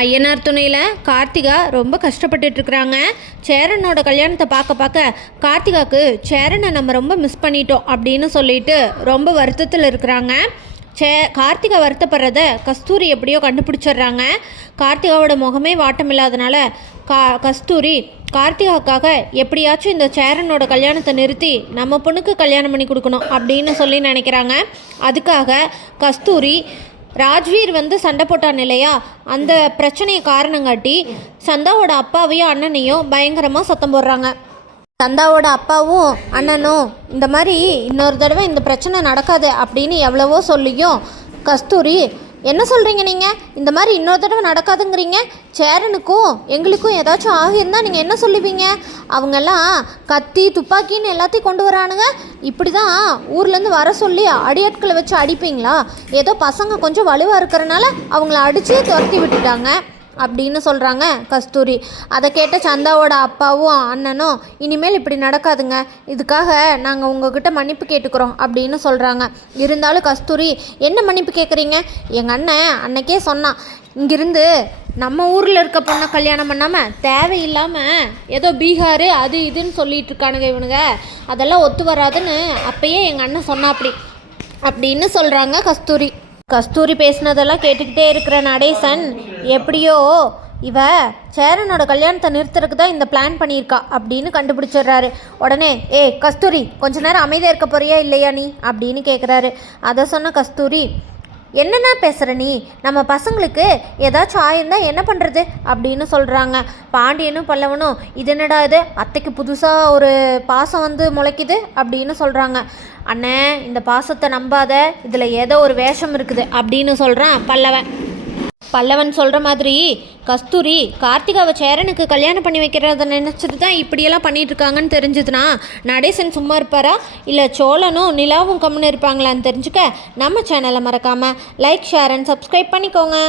ஐயனார் துணையில் கார்த்திகா ரொம்ப கஷ்டப்பட்டுட்ருக்குறாங்க. சேரனோட கல்யாணத்தை பார்க்க கார்த்திகாவுக்கு சேரனை நம்ம ரொம்ப மிஸ் பண்ணிட்டோம் அப்படின்னு சொல்லிட்டு ரொம்ப வருத்தத்தில் இருக்கிறாங்க. கார்த்திகா வருத்தப்படுறத கஸ்தூரி எப்படியோ கண்டுபிடிச்சிடுறாங்க. கார்த்திகாவோட முகமே வாட்டம் இல்லாதனால கஸ்தூரி கார்த்திகாவுக்காக எப்படியாச்சும் இந்த சேரனோட கல்யாணத்தை நிறுத்தி நம்ம பொண்ணுக்கு கல்யாணம் பண்ணி கொடுக்கணும் அப்படின்னு சொல்லி நினைக்கிறாங்க. அதுக்காக கஸ்தூரி ராஜ்வீர் சண்டை போட்டான் இல்லையா, அந்த பிரச்சனையை காரணம் காட்டி சந்தாவோட அப்பாவையும் அண்ணனையும் பயங்கரமாக சத்தம் போடுறாங்க. சந்தாவோட அப்பாவும் அண்ணனும் இந்த மாதிரி இன்னொரு தடவை இந்த பிரச்சனை நடக்காது அப்படின்னு எவ்வளவோ சொல்லியும் கஸ்தூரி என்ன சொல்கிறீங்க நீங்கள், இந்த மாதிரி இன்னொரு தடவை நடக்காதுங்கிறீங்க, சேரனுக்கும் எங்களுக்கும் ஏதாச்சும் ஆகியிருந்தால் நீங்கள் என்ன சொல்லுவீங்க, அவங்கெல்லாம் கத்தி துப்பாக்கின்னு எல்லாத்தையும் கொண்டு வரானுங்க, இப்படி தான் ஊர்லேருந்து வர சொல்லி அடியாட்களை வச்சு அடிப்பீங்களா, ஏதோ பசங்க கொஞ்சம் வலுவாக இருக்கிறனால அவங்கள அடித்து துரத்தி விட்டுட்டாங்க அப்படின்னு சொல்கிறாங்க கஸ்தூரி. அதை கேட்ட சந்தாவோட அப்பாவும் அண்ணனும் இனிமேல் இப்படி நடக்காதுங்க, இதுக்காக நாங்கள் உங்ககிட்ட மன்னிப்பு கேட்டுக்கிறோம் அப்படின்னு சொல்கிறாங்க. இருந்தாலும் கஸ்தூரி என்ன மன்னிப்பு கேட்குறீங்க, எங்கள் அண்ணன் அன்னைக்கே சொன்னான், இங்கிருந்து நம்ம ஊரில் இருக்க பொண்ணை கல்யாணம் பண்ணாமல் தேவையில்லாமல் ஏதோ பீகார் அது இதுன்னு சொல்லிட்டு இருக்கானுங்க இவனுங்க, அதெல்லாம் ஒத்து வராதுன்னு அப்பயே எங்கள் அண்ணன் சொன்னாப்படி அப்படின்னு சொல்கிறாங்க கஸ்தூரி. கஸ்தூரி பேசினதெல்லாம் கேட்டுக்கிட்டே இருக்கிற நடேசன் எப்படியோ இவ சேரனோட கல்யாணத்தை நிறுத்துறதுக்கு தான் இந்த பிளான் பண்ணியிருக்கா அப்படின்னு கண்டுபிடிச்சிடுறாரு. உடனே கஸ்தூரி கொஞ்ச நேரம் அமைதியாக இருக்க போறியா இல்லையா நீ அப்படின்னு கேட்குறாரு. அதை சொன்ன கஸ்தூரி என்னென்ன பேசுகிற நீ, நம்ம பசங்களுக்கு ஏதாச்சும் ஆயிருந்தா என்ன பண்ணுறது அப்படின்னு சொல்கிறாங்க. பாண்டியனும் பல்லவனும் இது என்னடா இது, அத்தைக்கு புதுசாக ஒரு பாசம் முளைக்குது அப்படின்னு சொல்கிறாங்க. அண்ணே இந்த பாசத்தை நம்பாத, இதில் ஏதோ ஒரு வேஷம் இருக்குது அப்படின்னு சொல்கிறான் பல்லவன் சொல்கிற மாதிரி கஸ்தூரி கார்த்திகாவை சேரனுக்கு கல்யாணம் பண்ணி வைக்கிறத நினச்சிட்டு தான் இப்படியெல்லாம் பண்ணிகிட்ருக்காங்கன்னு தெரிஞ்சதுன்னா நடேசன் சும்மா இருப்பாரா, இல்லை சோழனும் நிலாவும் கம்முன்னு இருப்பாங்களான்னு தெரிஞ்சுக்க நம்ம சேனலை மறக்காமல் லைக், ஷேர் அண்ட் சப்ஸ்கிரைப் பண்ணிக்கோங்க.